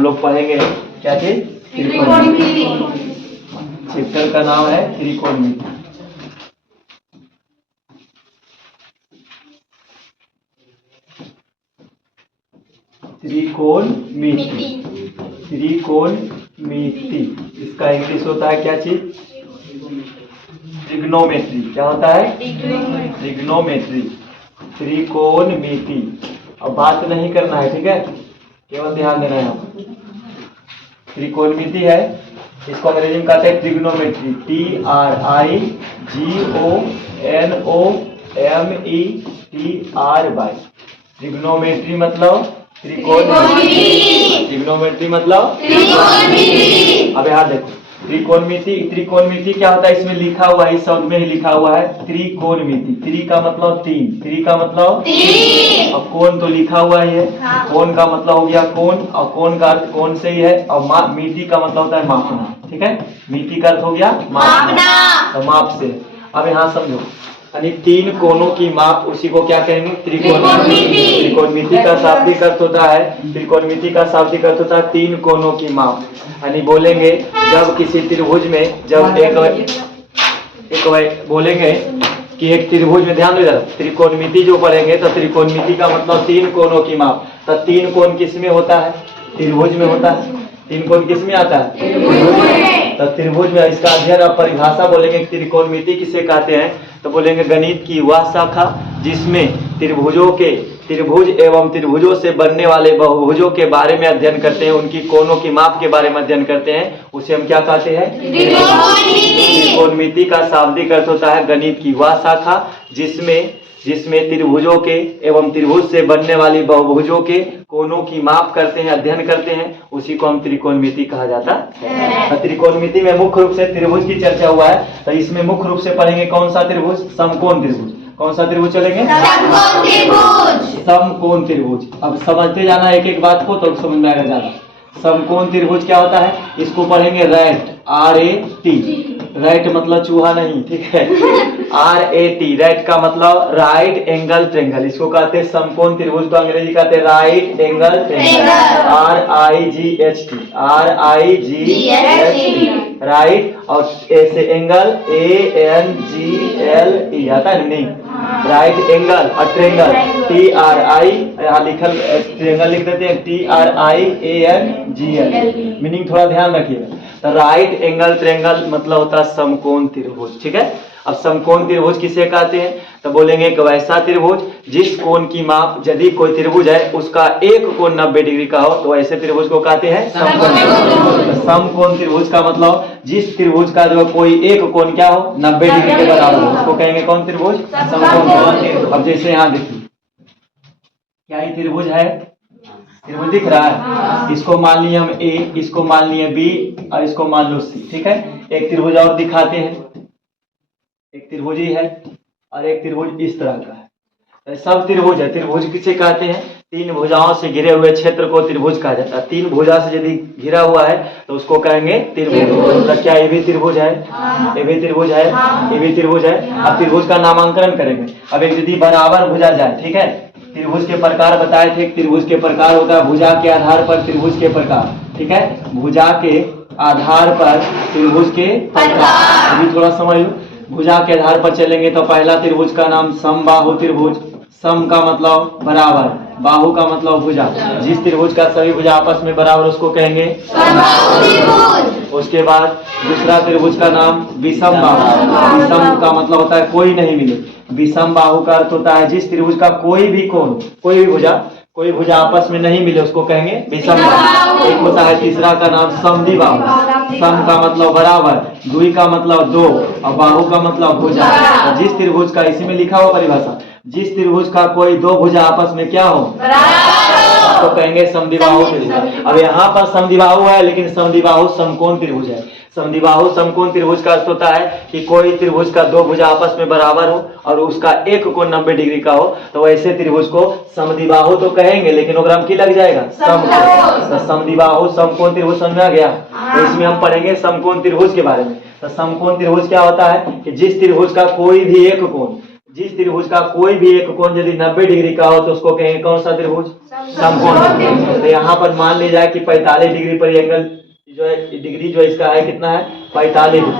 हम लोग पढ़ेंगे क्या चीज? त्रिकोणमिति। चैप्टर का नाम है त्रिकोणमिति। त्रिकोणमिति, त्रिकोणमिति इसका इंग्लिश होता है क्या चीज? ट्रिग्नोमेट्री। क्या होता है? ट्रिग्नोमेट्री, त्रिकोणमिति। अब बात नहीं करना है, ठीक है, केवल ध्यान देना है। त्रिकोणमिति है, इसको अंग्रेजी में कहते हैं ट्रिग्नोमेट्री। TRIGONOMETRY। ट्रिग्नोमेट्री मतलब त्रिकोणमिति। ट्रिग्नोमेट्री मतलब त्रिकोणमिति। अब यहाँ देखो त्रिकोणमिति। त्रिकोणमिति क्या होता है? इसमें लिखा हुआ है, इस शब्द में ही लिखा हुआ है त्रिकोणमिति। त्रि का मतलब तीन, त्रि का मतलब तीन। अब कोण तो लिखा हुआ ही है, कोण का मतलब हो गया कोण, और कोण का अर्थ कोण से ही है, और मिति का मतलब होता है मापना। ठीक है, मिति का अर्थ हो गया मापना, तो माप से। अब यहाँ समझो, यानी तीन कोणों की माप, उसी को क्या कहेंगे? त्रिकोणमिति। त्रिकोणमिति का शाब्दिक अर्थ होता है, त्रिकोणमिति का शाब्दिक अर्थ होता है तीन कोणों की माप। यानी बोलेंगे जब किसी त्रिभुज में, जब एक बोलेंगे कि एक त्रिभुज में, ध्यान दो जरा, त्रिकोणमिति जो पढ़ेंगे तो त्रिकोणमिति का मतलब तीन कोणों की माप। तो तीन कोण किस में होता है? त्रिभुज में होता है। तीन कोण किस में आता है? त्रिभुज में। तो त्रिभुज में इसका अध्ययन और परिभाषा बोलेंगे त्रिकोणमिति किसे कहते हैं, तो बोलेंगे गणित की वह शाखा जिसमें त्रिभुज एवं त्रिभुजों से बनने वाले बहुभुजों के बारे में अध्ययन करते हैं, उनकी कोणों की माप के बारे में अध्ययन करते हैं, उसे हम क्या कहते हैं? त्रिकोणमिति का शाब्दिक अर्थ होता है गणित की वह शाखा जिसमें त्रिभुजों के एवं त्रिभुज से बनने वाली बहुभुजों के कोणों की माप करते हैं, अध्ययन करते हैं, उसी को हम त्रिकोणमिति कहा जाता है। त्रिकोणमिति में मुख्य रूप से त्रिभुज की चर्चा हुआ है, तो इसमें मुख्य रूप से पढ़ेंगे कौन सा त्रिभुज? समकोण त्रिभुज। कौन सा त्रिभुज चलेंगे? समकोण त्रिभुज। समकोण त्रिभुज। अब समझते जाना एक एक बात को, तो समझ में आएगा ज्यादा। समकोण त्रिभुज क्या होता है? इसको पढ़ेंगे रैट, RAT। रैट मतलब चूहा नहीं, ठीक है, RAT, रैट का मतलब राइट एंगल ट्रेंगल, इसको कहते हैं समकोण त्रिभुज। तो अंग्रेजी कहते हैं right angle triangle, RIGHT, right, और ऐसे एंगल ANGLE आता है नहीं, राइट एंगल, और ट्रेंगल TRI, यहाँ लिखल ट्रेंगल लिख देते हैं TRIANGL, मीनिंग थोड़ा ध्यान रखिएगा। तो राइट एंगल ट्रेंगल मतलब होता है समकोण त्रिभुज, ठीक है। अब समकोण त्रिभुज किसे कहते हैं, तो बोलेंगे एक वैसा त्रिभुज जिस कोण की माप, यदि कोई त्रिभुज है उसका एक कोण 90 डिग्री का हो, तो ऐसे त्रिभुज को कहते हैं समकोण त्रिभुज। समकोण त्रिभुज का मतलब जिस त्रिभुज का जो कोई एक कोण क्या हो, 90 डिग्री के बराबर हो, उसको कहेंगे कौन त्रिभुज? समकोण त्रिभुज। अब जैसे यहाँ देखिए, क्या ये त्रिभुज है? त्रिभुज दिख रहा है, इसको मान लिए हम A, इसको मान लिए B, और इसको मान लो C, ठीक है। एक त्रिभुज और दिखाते हैं, एक त्रिभुज ही है और एक त्रिभुज इस तरह का है, सब त्रिभुज है। त्रिभुज किसे कहते हैं? तीन भुजाओं से घिरे हुए क्षेत्र को त्रिभुज कहा जाता है। तीन भुजा से यदि घिरा हुआ है तो उसको कहेंगे त्रिभुज। तो क्या ये भी त्रिभुज है? ये भी त्रिभुज है, ये भी त्रिभुज है। अब त्रिभुज का नामांकन करेंगे। अब एक यदि बराबर भुजा जाए, ठीक है, त्रिभुज के प्रकार बताए थे। त्रिभुज के प्रकार होता है भुजा के आधार पर त्रिभुज के प्रकार, ठीक है, भुजा के आधार पर त्रिभुज के प्रकार। अभी थोड़ा समझ लो, भुजा के आधार पर चलेंगे तो पहला त्रिभुज का नाम समबाहु त्रिभुज। सम का मतलब बराबर, बाहु का मतलब भुजा। जिस त्रिभुज का सभी भुजा आपस में बराबर उसको कहेंगे समबाहु त्रिभुज। उसके बाद दूसरा त्रिभुज का नाम विषम बाहु। विषम का मतलब होता है कोई नहीं मिले। विषम बाहु का अर्थ होता है जिस त्रिभुज का कोई भी कोण, कोई भुजा आपस में नहीं मिले उसको कहेंगे विषम बाहु। एक होता है तीसरा का नाम समद्विबाहु। सम का मतलब बराबर, द्वि का मतलब दो, और बाहु का मतलब भुजा। और जिस त्रिभुज का, इसी में लिखा हुआ परिभाषा, जिस त्रिभुज का कोई दो भुजा आपस में क्या हो, तो कहेंगे समद्विबाहु त्रिभुज। अब यहाँ पर समद्विबाहु है, लेकिन समद्विबाहु समकोण त्रिभुज है। समद्विबाहु समकोण त्रिभुज का अर्थ होता है कि कोई त्रिभुज का दो भुजा आपस में बराबर हो और उसका एक कोण 90 डिग्री का हो, तो ऐसे त्रिभुज को समद्विबाहु तो कहेंगे, लेकिन ओग्राम की लग जाएगा समकोण। समद्विबाहु समकोण त्रिभुज समझ में आ गया। तो इसमें हम पढ़ेंगे समकोण त्रिभुज के बारे में। तो समकोण त्रिभुज क्या होता है कि जिस त्रिभुज का कोई भी एक कोण, जिस त्रिभुज का कोई भी एक कोण यदि 90 डिग्री का हो तो उसको कहेंगे कौन सा त्रिभुज? समकोण त्रिभुज। तो यहाँ पर मान लिया जाए कि 45 डिग्री पर एंगल जो है, डिग्री जो इसका है कितना है? 45 डिग्री।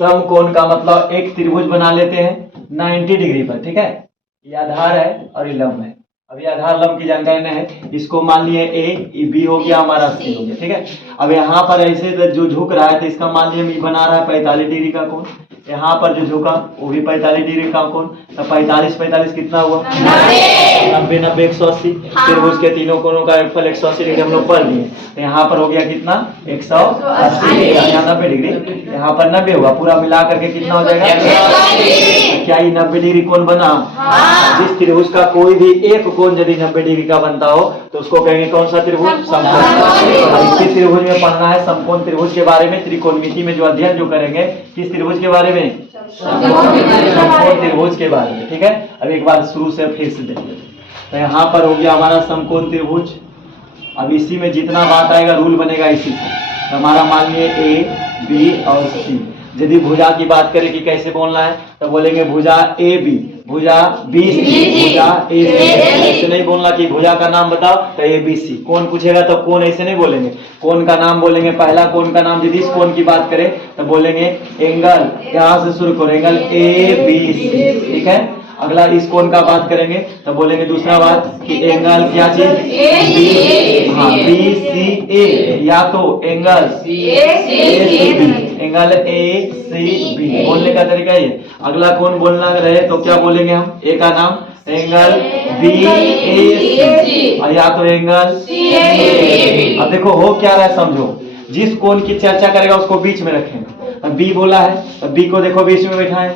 समकोण का मतलब एक त्रिभुज बना लेते हैं 90 डिग्री पर, ठीक है? ये आधार है और ये लंब है। अभी आधार लंब की जानकारी नहीं है, इसको मान लिए ए, बी हो गया हमारा, सी हो गया, ठीक है? अब यहाँ पर ऐसे जो झुक रहा है तो इसका मान लिया ये बना रहा है 45 डिग्री का कोण। यहाँ पर जो झुका वो भी 45 डिग्री का कोण। तो 45 कितना हुआ? 90 90 180। त्रिभुज के तीनों कोणों का योगफल 180 डिग्री हम लोग पढ़ लिए। तो यहाँ पर हो गया कितना? 180। यहाँ 90 डिग्री, यहाँ पर 90 हुआ, पूरा मिला करके कितना हो जाएगा? क्या ये 90 डिग्री कोण बना? जिस त्रिभुज का कोई भी एक कोण यदि 90 डिग्री का बनता हो तो उसको कहेंगे कौन सा त्रिभुज? समकोण। इसी त्रिभुज में पढ़ना है समकोण त्रिभुज के बारे में। त्रिकोणमिति में जो अध्ययन जो करेंगे किस त्रिभुज के बारे में? समकोण त्रिभुज के बारे में, ठीक है? अब एक बार शुरू से फिर से देखिए। तो यहाँ पर हो गया हमारा समकोण त्रिभुज। अब इसी में जितना बात आएगा रूल बनेगा इसी से। तो हमारा मान लिए ए, बी और सी। यदि भुजा की बात करें कि कैसे बोलना है तो बोलेंगे भुजा ए बी, भुजा बी सी, भुजा ए सी। ऐसे नहीं बोलना कि भुजा का नाम बताओ तो ए बी सी। कौन पूछेगा तो कौन, ऐसे नहीं बोलेंगे। कौन का नाम बोलेंगे, पहला कौन का नाम। यदि इस कौन की बात करें तो बोलेंगे एंगल, यहाँ से शुरू करो, एंगल ए बी सी, ठीक है? अगला इस कोण का बात करेंगे तो बोलेंगे दूसरा बात कि एंगल क्या चीज? हाँ, बी सी ए, या तो angle A C B, angle A C B. बोलने का तरीका ये। अगला कोण बोलना रहे तो क्या बोलेंगे हम? ए का नाम एंगल बी ए सी, और या तो एंगल सी ए। अब देखो हो क्या रहा है समझो। जिस कोण की चर्चा करेगा उसको बीच में रखेंगे। बी बोला है तो बी को देखो बीच में बैठा है।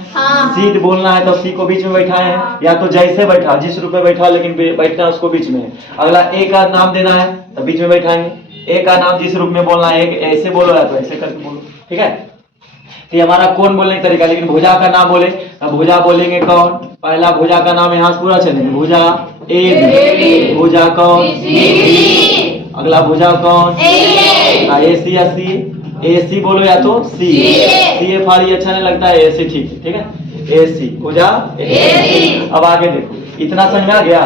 सी बोलना है तो सी को बीच में बैठा है, या तो जैसे बैठा जिस रूप में बैठा लेकिन बैठना उसको बीच में है। अगला ए का नाम देना है तो बीच में बैठाएंगे। ए का नाम जिस रूप में बोलना है, एक ऐसे बोलो या तो ऐसे करके बोलो, ठीक है? तो ये हमारा कोण बोलने का तरीका। लेकिन भुजा का नाम बोले तो भुजा बोलेंगे कौन? पहला भुजा का नाम यहाँ पूरा चलेंगे, भुजा ए बी, भुजा कौन? अगला भुजा कौन? ए सी या सी, ए सी बोलो या तो सी। सी ए फाड़ी अच्छा नहीं लगता है, ए सी ठीक है? ए सी भुजा ए। अब आगे देखो, इतना समझ में आ गया।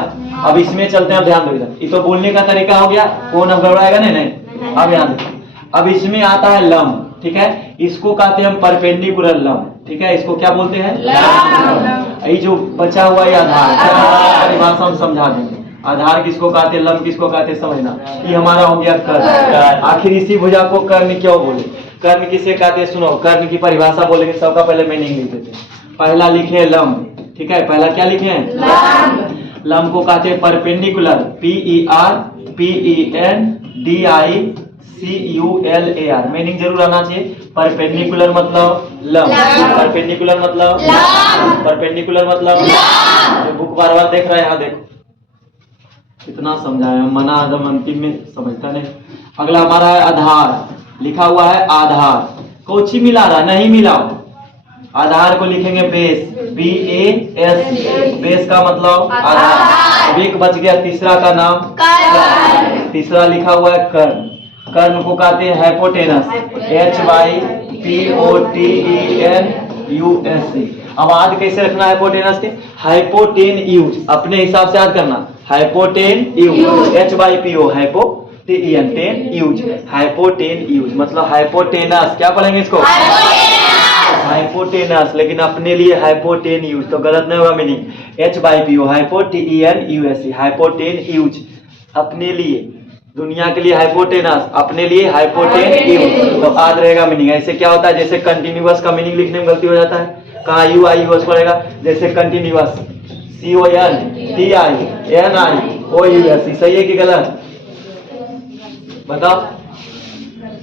अब इसमें चलते हैं, अब ध्यान दो इधर। ये तो बोलने का तरीका हो गया, कौन अब गड़बड़ाएगा नहीं। अब ध्यान देखो, अब इसमें आता है लंब, ठीक है? इसको कहते हैं हम परपेंडिकुलर लंब, ठीक है? इसको क्या बोलते हैं? लंब। ये जो बचा हुआ है आधार, परिभाषा हम समझा देंगे। आधार किसको कहते हैं, लंब किसको कहते हैं, समझना। ये हमारा हो गया कर्ण। आखिर इसी भुजा को कर्ण क्यों बोले? कर्ण किसे कहते हैं सुनो। कर्ण की परिभाषा बोलेंगे, सबका पहले मीनिंग लिख देते हैं। पहला लिखे लंब, ठीक है? पहला क्या लिखे हैं? लंब। लंब को कहते हैं परपेंडिकुलर, PERPENDICULAR। मीनिंग जरूर आना चाहिए। परपेंडिकुलर मतलब लंब, परपेंडिकुलर मतलब लंब, परपेंडिकुलर मतलब लंब। जो बुक बार बार देख रहा है यहाँ देखो, इतना समझाया, मना आदम अंतिम में समझता नहीं। अगला हमारा है आधार, लिखा हुआ है आधार। कोची मिला रहा नहीं मिला, आधार को लिखेंगे बेस, BAS। बेस का मतलब आधार। अब एक बच गया, तीसरा का नाम कर्ण। तीसरा लिखा हुआ है कर्ण। कर्ण को कहते हैं हाइपोटेनस, HYPOTENUS। अब याद कैसे रखना है हाइपोटेनस के? हाइपोटेन यूज, अपने हिसाब से याद करना। हाइपोटेन यूज, HYPO हाइपोटेन यूज, हाइपोटेन यूज मतलब हाइपोटेनस। क्या पढ़ेंगे इसको? हाइपोटेनस। लेकिन अपने लिए हाइपोटेन यूज तो गलत नहीं होगा मीनिंग। HYPO हाइपोटेन हाइपोटेन यूज, अपने लिए, दुनिया के लिए हाइपोटेनस, अपने लिए हाइपोटेन यूज, तो याद रहेगा मीनिंग। ऐसे क्या होता है, जैसे कंटिन्यूअस का मीनिंग लिखने में गलती हो जाता है, कहाँ UIUS पड़ेगा। जैसे कंटिन्यूअस CONTINIOUS, सही है कि गलत? बताओ,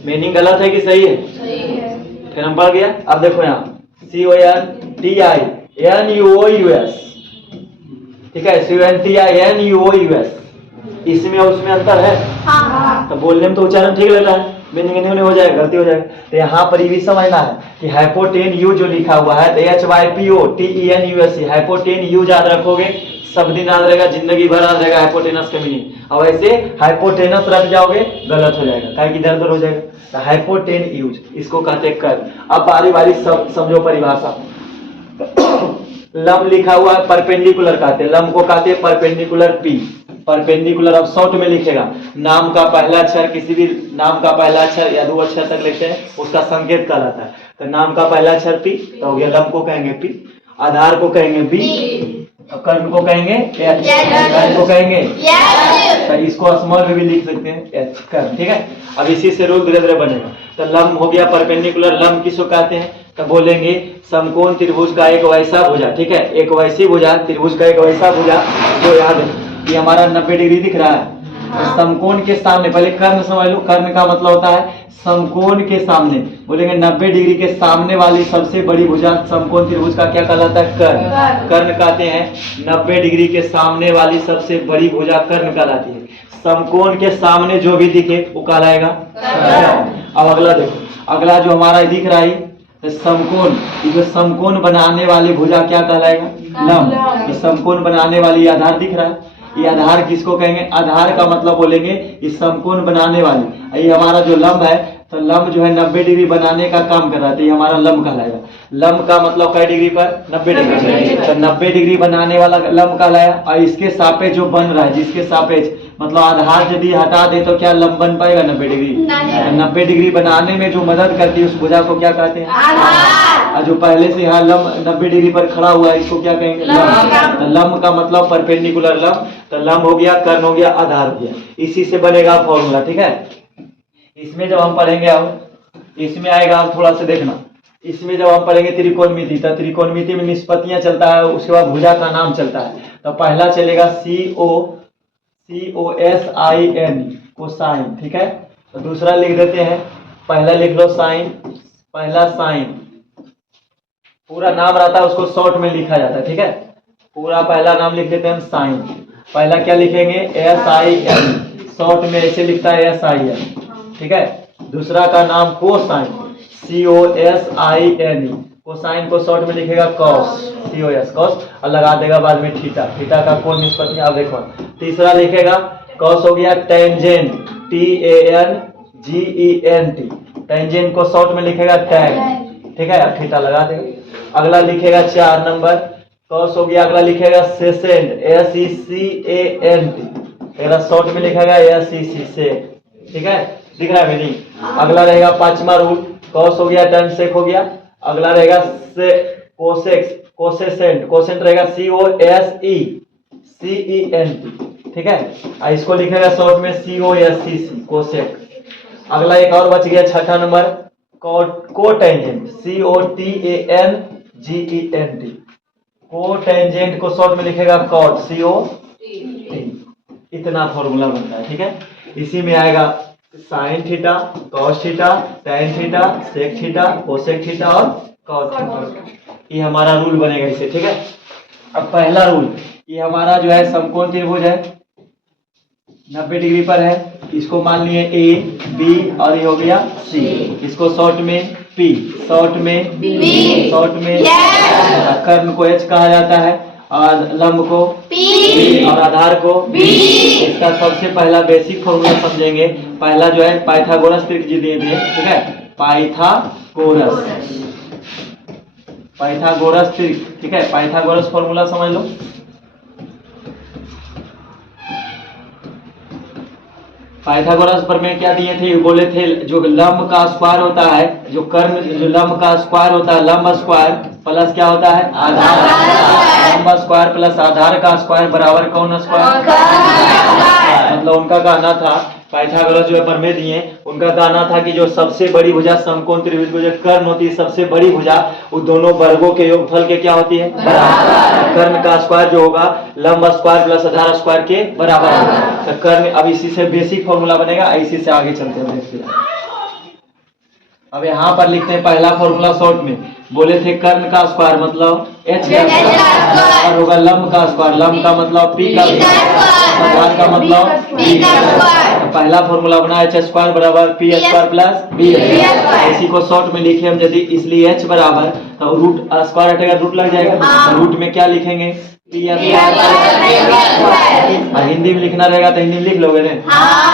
मीनिंग गलत है कि सही है? फिर हम पढ़ गया। अब देखो यहाँ CONTINUOUS, ठीक है? CONTINUOUS, इसमें और उसमें अंतर है। तो बोलने में तो उच्चारण ठीक लगता है, मीनिंग नहीं हो जाएगा, गलती हो जाएगा। तो यहाँ पर ये भी समझना है कि हाइपोटेन्यूज जो लिखा हुआ है HYPOTENUS, हाइपोटेन्यूज याद रखोगे, सब दिन याद रहेगा, जिंदगी भर याद रहेगा हाइपोटेनस का मीनिंग। और ऐसे हाइपोटेनस रख जाओगे गलत हो जाएगा, क्या कि दर्द हो जाएगा। तो हाइपोटेन्यूज इसको कहते हैं कर। अब बारी बारी समझो परिभाषा। लंब लिखा हुआ है परपेंडिकुलर कहते हैं, लंब को कहते हैं परपेंडिकुलर पी, परपेंडिकुलर। अब शॉर्ट में लिखेगा, नाम का पहला अक्षर, किसी भी नाम का पहला अक्षर या 2 अक्षर तक लिखते हैं उसका संकेत कहलाता है। तो नाम का पहला अक्षर पी तो हो गया, लंब को कहेंगे पी, आधार को कहेंगे बी, कर्ण को कहेंगे एच, कर्ण को कहेंगे तो इसको स्मॉल में भी लिख सकते हैं एच, कर्ण। ठीक है, अब इसी से रूल धीरे धीरे बनेगा। तो लंब हो गया परपेंडिकुलर, लंब किसको कहते हैं तो बोलेंगे समकोण त्रिभुज का एक वैसा भुजा। ठीक है, एक वैसी भुजा, त्रिभुज का एक वैसा भुजा जो याद है कि हमारा 90 डिग्री दिख रहा है। तो समकोण के सामने, पहले कर्ण समझ लो, कर्ण का मतलब होता है समकोण के सामने, बोलेंगे 90 डिग्री के सामने वाली सबसे बड़ी भुजा समकोण त्रिभुज का क्या कहलाता है कर्ण। कर्ण कहते हैं 90 डिग्री के सामने वाली सबसे बड़ी भुजा कर्ण कहलाती है। समकोण के सामने जो भी दिखे वो कहलाएगा। अब अगला देखो, अगला जो हमारा दिख रहा है समकोण, जो समकोण बनाने वाली भुजा क्या कहलाएगा लंब। इस समकोण बनाने वाली आधार दिख रहा है, ये आधार किसको कहेंगे, आधार का मतलब बोलेंगे इस समकोण बनाने वाली। ये हमारा जो लंब है, तो लंब जो है 90 डिग्री बनाने का काम कर रहा है, तो ये हमारा लंब कहलाएगा। लंब का मतलब कई डिग्री पर 90 डिग्री, तो 90 डिग्री बनाने वाला लंब कहलाया। और इसके सापेक्ष जो बन रहा है, जिसके सापेक्ष मतलब आधार यदि हटा दे तो क्या लंब बन पाएगा 90 डिग्री। 90 डिग्री बनाने में जो मदद करती है उस भुजा को क्या कहते हैं आधार। और जो पहले से यहाँ लंब 90 डिग्री पर खड़ा हुआ है इसको क्या कहेंगे लंब। तो लंब का मतलब परपेंडिकुलर लंब, तो लंब हो गया, कर्ण हो गया, आधार हो गया। इसी से बनेगा फॉर्मूला। ठीक है, इसमें जब हम पढ़ेंगे, अब इसमें आएगा, आप थोड़ा सा देखना, इसमें जब हम पढ़ेंगे त्रिकोणमिति, तो त्रिकोणमिति में निष्पत्तियां चलता है, उसके बाद भुजा का नाम चलता है। तो पहला चलेगा COSIN कोसाइन। ठीक है, तो दूसरा लिख देते हैं, पहला लिख लो साइन, पहला साइन, पूरा नाम रहता है उसको शॉर्ट में लिखा जाता है। ठीक है, पूरा पहला नाम लिख देते हैं हम साइन। पहला क्या लिखेंगे SIN, शॉर्ट में ऐसे लिखता है SIN। ठीक है, दूसरा का नाम कोसाइन, COSIN, कोसाइन को शॉर्ट में लिखेगा कॉस, COS कॉस, और लगा देगा बाद में थीटा, थीटा का कोण निष्पत्ति आप देखो। तीसरा लिखेगा कॉस हो गया टेंजेंट, TANGENT, टेंजेंट को शॉर्ट में लिखेगा टैन। ठीक है, अब थीटा लगा देगा। अगला लिखेगा 4 नंबर कॉस हो गया। अगला लिखेगा सेसेंट, SECANT, अगला शॉर्ट में लिखेगा SEC से। ठीक है, दिख रहा है नहीं। अगला रहेगा 5वां रूल, कॉस हो गया, टर्न सेक हो गया। अगला रहेगा कोसेक्स, कोसेसेंट, कोसेंट रहेगा COSECENT। ठीक है, इसको लिखेगा शॉर्ट में COSCC, कोसेक। अगला एक और बच गया 6ठा नंबर कोटेंजेंट, COTANGENT, कोटेंजेंट को शॉर्ट में लिखेगा कॉट, COT। इतना फॉर्मूला बनता है। ठीक है, इसी में आएगा sine theta, cos theta, tan theta, sec theta, cosec theta और कॉस थीटा। ये हमारा रूल बनेगा इसे। ठीक है, अब पहला रूल, ये हमारा जो है समकोण त्रिभुज है, 90 डिग्री पर है, इसको मान लिए A B और ये हो गया C, इसको शॉर्ट में P, शॉर्ट में B, शॉर्ट में कर्ण को H कहा जाता है और लंब को P और आधार को B। इसका सबसे पहला बेसिक फॉर्मूला समझेंगे। पहला जो है पाइथागोरस त्रिज्या दिए थे। ठीक है, पाइथागोरस, पाइथागोरस त्रिज्या। ठीक है, पाइथागोरस फॉर्मूला समझ लो। पाइथागोरस पर में क्या दिए थे, बोले थे जो लंब का स्क्वायर होता है, जो कर्ण, जो लंब का स्क्वायर होता है, लंब स्क्वायर प्लस क्या होता है आधार, लंब स्क्वायर प्लस आधार का स्क्वायर बराबर कौन स्क्वायर। मतलब उनका कहना था, पाइथागोरस जो प्रमेय दिए, उनका कहना था कि जो सबसे बड़ी भुजा समकोण त्रिभुज को जो कर्ण होती है, सबसे बड़ी भुजा, वो दोनों वर्गों के योगफल के क्या होती है बराबर। कर्ण का स्क्वायर जो होगा लंब स्क्वायर प्लस आधार स्क्वायर के बराबर होगा। तो कर्ण, अब इसी से बेसिक फॉर्मूला बनेगा, इसी से आगे चलते हैं देखते हैं। अब यहाँ पर लिखते हैं पहला फॉर्मूला शॉर्ट में, बोले थे कर्ण का स्क्वायर मतलब H का स्क्वायर होगा, लंब का स्क्वायर, लंब का मतलब P का स्क्वायर, आधार का मतलब बी का स्क्वायर। तो पहला फॉर्मूला बना एच स्क्वायर बराबर P square plus B square. इसी को शॉर्ट में लिखे हम यदि, इसलिए एच बराबर तो रूट स्क्वायर हटेगा रूट लग जाएगा, तो रूट में क्या लिखेंगे पी स्क्वायर। हिंदी में लिखना रहेगा तो हिंदी में लिख लोगे ना।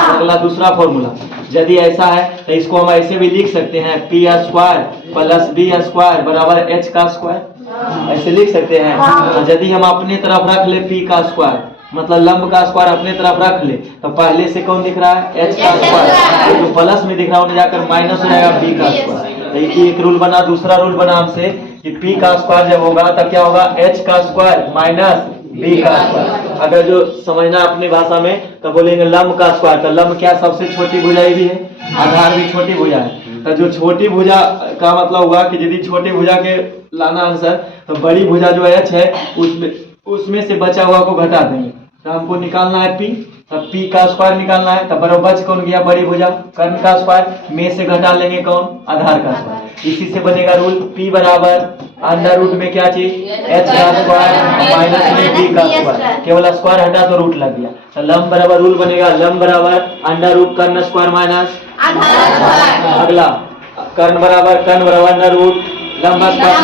अगला दूसरा फॉर्मूला, यदि ऐसा है तो इसको हम ऐसे भी लिख सकते हैं P square plus B square बराबर एच का स्क्वायर, ऐसे लिख सकते हैं। तो यदि हम अपने तरफ रख ले पी का स्क्वायर मतलब लंब का स्क्वायर अपने तरफ रख ले, तो पहले से कौन दिख रहा है एच का स्क्वायर, जो प्लस में दिख रहा है उन्हें जाकर माइनस हो जाएगा बी का स्क्वायर। तो एक रूल बना, दूसरा रूल बना हमसे कि पी का स्क्वायर जब होगा तब क्या होगा एच का स्क्वायर माइनस बी का स्क्वायर। अगर जो समझना अपनी भाषा में तो बोलेंगे लंब का स्क्वायर, तो लंब क्या सबसे छोटी भुजा भी है, आधार भी छोटी भुजा है। तो जो छोटी भुजा का मतलब हुआ कि यदि छोटी भुजा के लाना आंसर, तो बड़ी भुजा जो एच है उसमें से बचा हुआ को घटा देंगे। तो हमको निकालना है पी, तब पी का स्क्वायर निकालना है, तब बराबर बच कौन गया बड़ी भुजा कर्ण का स्क्वायर, में से घटा लेंगे कौन आधार का स्क्वायर। इसी से बनेगा रूल पी बराबर अंडर रूट में क्या चीज एच का स्क्वायर माइनस में बी का स्क्वायर, केवल स्क्वायर हटा तो रूट लग गया। तो लंब बराबर रूल बनेगा लंब बराबर अंडर रूट कर्ण स्क्वायर माइनस आधार स्क्वायर। अगला कर्ण बराबर अंडर रूट लंब स्क्वायर।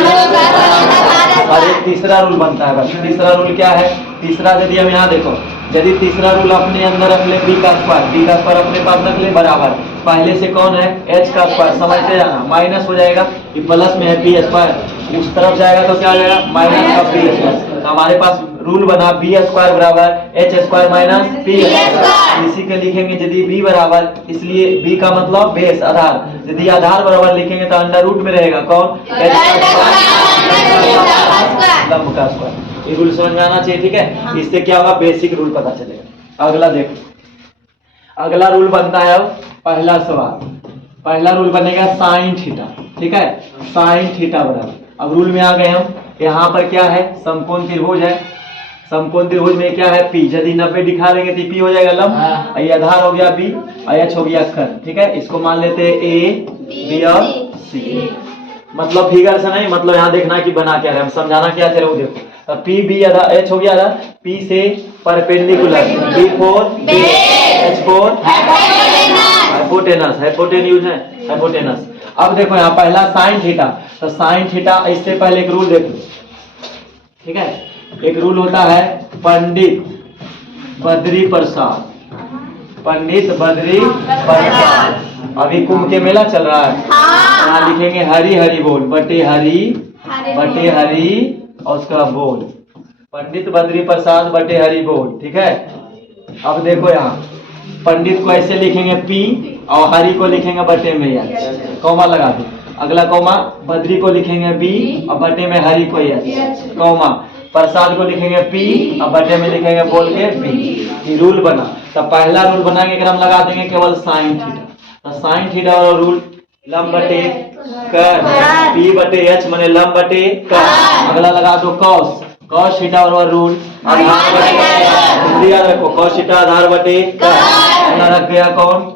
और एक तीसरा रूल बनता है, बस तीसरा रूल क्या है, तीसरा यदि हम यहाँ देखो, यदि तीसरा रूल अपने अंदर रख ले बी का स्क्वायर अपने पास रख ले बराबर पहले से कौन है एच का स्क्वायर, समझते जाना माइनस हो जाएगा कि प्लस में है पी स्क्वायर, उस तरफ जाएगा तो क्या हो जाएगा माइनस का पी स्क्वायर। तो हमारे पास रूल बना बी स्क्वायर बराबर H square minus P square. इसी के लिखेंगे यदि बी बराबर, इसलिए बी का मतलब बेस आधार, यदि आधार बराबर लिखेंगे तो अंडर रूट में रहेगा कौन एच का स्क्वायर लंब का स्क्वायर। ये रूल समझ में आना चाहिए, ठीक है। इससे क्या होगा बेसिक रूल पता चलेगा। अगला देखो, अगला रूल बनता है अब पहला सवाल, पहला रूल बनेगा साइन थीटा, ठीक है, साइन थीटा बराबर। अब रूल में आ गए हम, यहाँ पर क्या है समकोण त्रिभुज है, समकोण त्रिभुज में क्या है पी, यदि 90 दिखा देंगे तो पी हो जाएगा लंब, ये आधार हो गया बी और एच हो गया कर्ण, ठीक है। इसको मान लेते हैं ए बी और सी, मतलब फिगर से नहीं, मतलब यहाँ देखना कि बना क्या है, हम समझाना क्या चलो देखो। पी बी आधार एच हो गया आधार, पी से perpendicular B for H for hypotenuse, hypotenuse है हाइपोटेनस। अब देखो यहाँ पहला साइन थीटा, तो साइन थीटा इससे पहले एक रूल देखो, ठीक है। एक रूल होता है पंडित बद्री प्रसाद, पंडित बद्री प्रसाद। अभी कुंभ के मेला चल रहा है, यहाँ लिखेंगे हरी हरी बोल बटे हरी और उसका बोल, पंडित बद्री प्रसाद बटे हरी बोल, ठीक है। अब देखो यहाँ पंडित को ऐसे लिखेंगे पी और हरि को लिखेंगे बटे में एच, कॉमा लगा दो। अगला कॉमा बद्री को लिखेंगे बी और बटे में हरि को एच, कॉमा प्रसाद को लिखेंगे पी और बटे में लिखेंगे बोल के बी। ये रूल बना, तो पहला रूल बनाएंगे अगर हम लगा देंगे केवल साइन थीटा, तो साइन थीटा और रूल लंब बटे कर्ण, पी बटे एच माने लंब बटे कर्ण। अगला लगा दो कॉस, कॉस थीटा और रूल आधार बटे, याद रखो कॉस थीटा आधार बटे कर्ण, रख गया कौन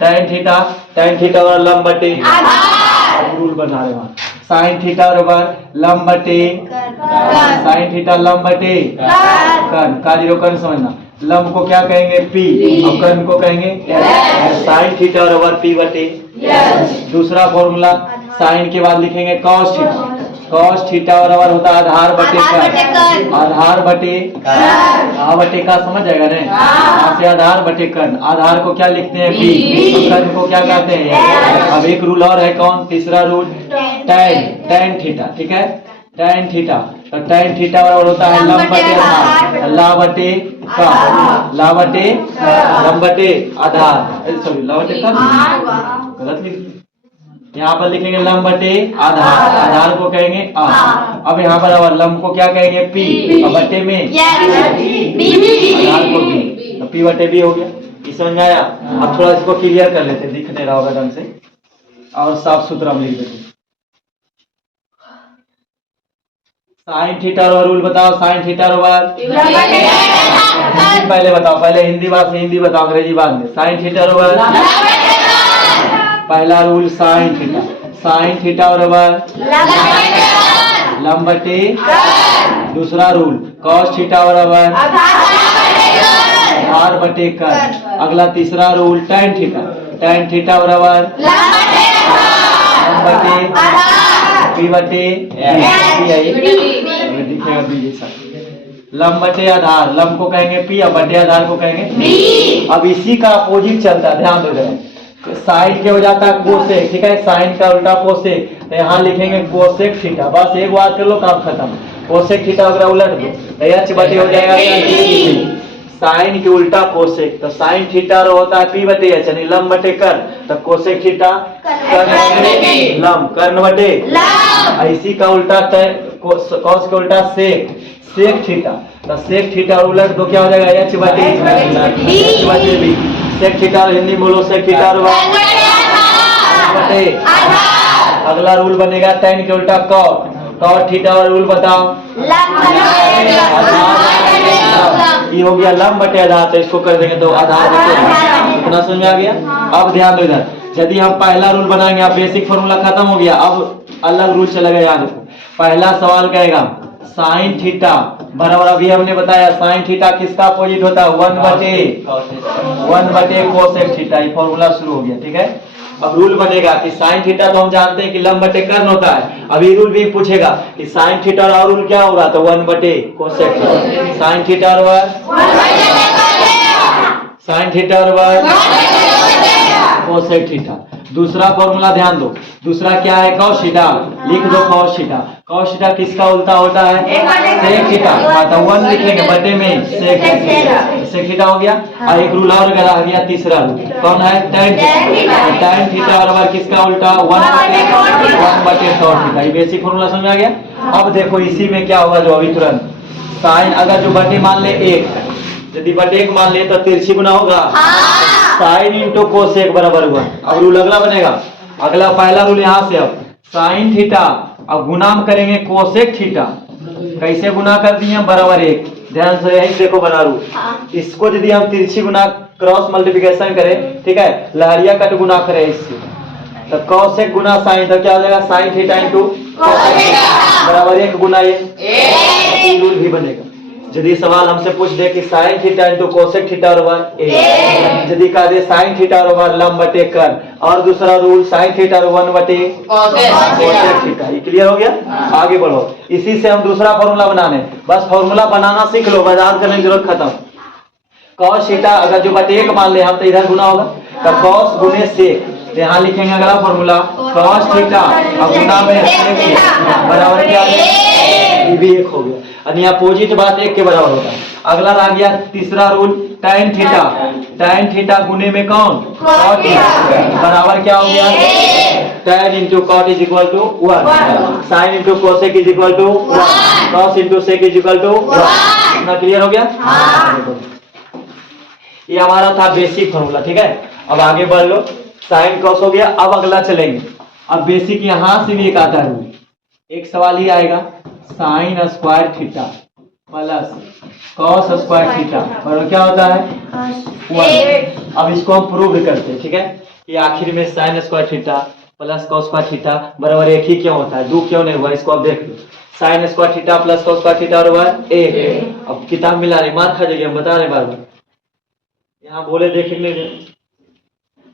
टेन थीटा, टेन थीटा और लंब बटे रूल बना रहे हैं साइन थीटा बराबर लंब बटे साइन थीटा लंब बटे कर्ण, कार्य कर्ण समझना, लंब को क्या कहेंगे पी और कर्ण को कहेंगे एच, साइन थीटा बराबर पी बटे। दूसरा फॉर्मूला साइन के बाद लिखेंगे कॉस थीटा, कॉस थीटा बराबर होता है आधार बटे कर्ण, आधार बटे का समझ जाएगा ना, यहाँ से आधार बटे कर्ण, आधार को क्या लिखते हैं पी, कर्ण को क्या कहते हैं। अब एक रूल और है कौन, तीसरा रूल टेन थीटा, ठीक है, टेन थीटा, तो टेन थीटा बराबर होता है लंब बटे आधार, ला बटे का, ला बटे लंब बटे आधार, सॉरी ला बटे का गलत लिख, यहाँ पर लिखेंगे लंब बटे आधार, आधार को कहेंगे आ। अब यहाँ पर लंब को क्या कहेंगे पी और बटे में आधार को बी, तो पी बटे बी हो गया। ये समझ में आया। अब थोड़ा इसको क्लियर कर लेते, दिख नहीं रहा होगा ढंग से और साफ सुथरा लिख देते। साइन थीटा और रूल बताओ, साइन थीटा बराबर पहले बताओ, पहले हिंदी बात से हिंदी बताओ, अंग्रेजी बाद में। साइन थीटा बराबर पहला rule sign theta, sine theta बराबर लंब बटे दूसरा रूल cos थीटा बराबर आधार बटे कर्ण। अगला तीसरा रूल tan थीटा बराबर लंब बटे p बटे दिखेगा b जैसा। लंब बटे आधार, लंब को कहेंगे p और बटे आधार को कहेंगे b। अब इसी का अपोजिट चलता है, ध्यान दो जरा। साइन के हो जाता है कोसेक, ठीक है, साइन का उल्टा कोसेक, तो यहाँ लिखेंगे कोसेक थीटा। बस एक बात कर लो, काम खत्म। कोसेक थीटा वगैरह उलट दो तो h बटे हो जाएगा साइन के उल्टा कोसेक, तो साइन थीटा होता है p बटे h, यानी लंब बटे कर्ण, तो कोसेक थीटा लंब, कर्ण बटे इसी का उल्टा कॉस का उल्टा सेक थीटा, तो सेक थीटा उलट दो क्या हो जाएगा h बटे b। सेक थीटा हिंदी बोलो, सेक थीटा बटे। अगला रूल बनेगा tan के उल्टा cot थीटा, और रूल बताओ। ये हो गया लंब बटे आधार, तो इसको कर देंगे तो आधार बटे। इतना समझ आ गया। अब ध्यान दो इधर, यदि हम पहला रूल बनाएंगे, अब बेसिक फॉर्मूला खत्म हो गया, अब अलग रूल चलेगा। याद रखो, पहला सवाल कहेगा साइन थीटा बराबर, अभी हमने बताया साइन थीटा किसका अपोजिट होता है 1 बटे कोसेक थीटा। ये फॉर्मूला शुरू हो गया, ठीक है। अब रूल बनेगा कि साइन थीटा तो हम जानते हैं कि लंब बटे कर्ण होता है। अभी रूल भी पूछेगा कि साइन थीटा और रूल क्या होगा, तो 1 बटे कोसेक थीटा। साइन थीटा और साइन थीटा और कोसेक थीटा। दूसरा फॉर्मूला ध्यान दो, दूसरा क्या है cos थीटा, लिख दो cos थीटा। cos थीटा किसका उल्टा होता है sec थीटा, हाँ तो 1 लिखेंगे बटे में sec थीटा हो गया। और एक रूल और आ गया, तीसरा रूल कौन है tan थीटा बराबर किसका उल्टा 1 बटे cos थीटा। ये बेसिक फॉर्मूला समझ आ गया। अब देखो इसी में क्या होगा, जो अभी तुरंत साइन, अगर जो बटे मान ले 1, यदि बटे 1 मान ले तो तिरछी गुना होगा साइन इंटू कोसेक बराबर 1। अब रूल अगला बनेगा, अगला पहला रूल यहाँ से, अब साइन थीटा अब गुना करेंगे कोसेक थीटा। कैसे गुना कर दिए हम, बराबर 1। ध्यान से यही देखो बना रूल, इसको यदि हम तिरछी गुना क्रॉस मल्टीप्लिकेशन करें, ठीक है, लहरिया कट गुना करें इससे, तो कोसेक गुना साइन, तो क्या हो जाएगा साइन थीटा इंटू बराबर 1 गुना ये रूल भी बनेगा। यदि सवाल हमसे पूछ दे कि sine theta into cosec theta बराबर 1, यदि कह दे साइन थीटा बराबर लंब बटे कर्ण, और दूसरा रूल साइन थीटा 1 बटे कोसेक थीटा। ये क्लियर हो गया। आगे बढ़ो, इसी से हम दूसरा फॉर्मूला बनाने, बस फॉर्मूला बनाना सीख लो, बाजार करने की जरूरत खत्म। cos थीटा अगर जो बटे 1 मान ले हम, तो इधर गुना होगा, तो cos गुने सेक, तो यहाँ लिखेंगे अगला फॉर्मूला cos थीटा अब गुना में सेक बराबर क्या है, भी 1 हो गया, यानी अपोजिट बात 1 के बराबर होता है। अगला आ गया तीसरा रूल tan थीटा गुने में कौन cot बराबर क्या हो गया tan into cot is equal to 1, sine into cosec is equal to 1, cos into sec is equal to 1। इतना क्लियर हो गया। ये हमारा था बेसिक फॉर्मूला, ठीक है। अब आगे बढ़ लो, साइन कॉस हो गया। अब अगला चलेंगे, अब बेसिक यहाँ से भी एक आता है, एक सवाल ही आएगा sign square theta plus cos square theta बराबर क्या होता है 1। अब इसको हम प्रूव करते हैं, ठीक है, कि आखिर में sign square theta plus cos square theta बराबर 1 ही क्यों होता है, 2 क्यों नहीं हुआ, इसको अब देख लो। Sine square theta plus cos square theta बराबर 1। अब किताब मिला रहे, मार खा जाएगी, हम बता रहे बार बार, यहाँ बोले देखने